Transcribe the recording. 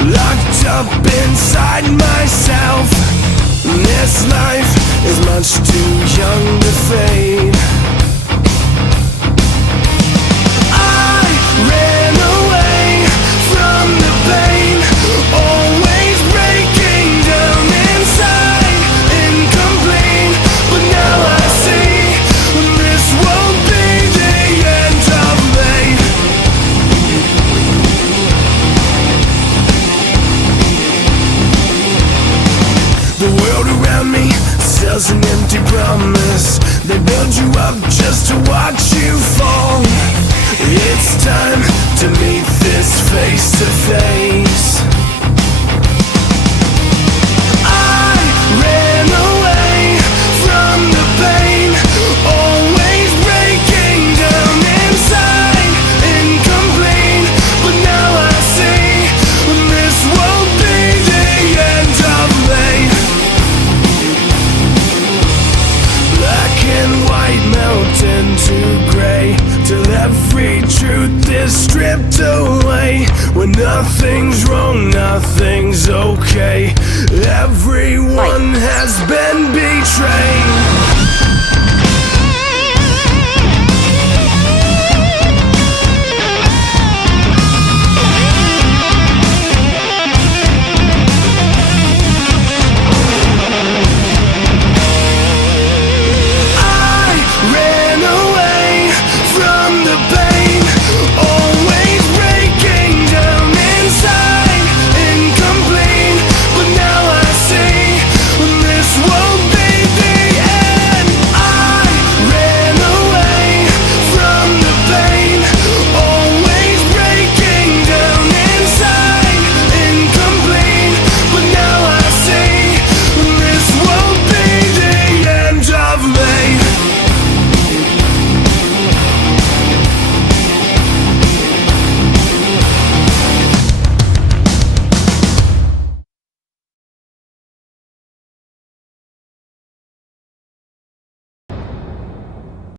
Locked up inside myself. This life is much too young to fade. I ran away from the pain, always breaking down inside, incomplete. But now I see this won't be the end of me. The world around me sells an empty promise. They build you up just to watch you fall. It's time to meet this face to face. I ran away from the pain, always breaking down inside, incomplete. But now I see this won't be the end of me. Black and white melt into grey, till every truth is stripped away. When nothing's wrong, nothing's okay. Everyone has been betrayed.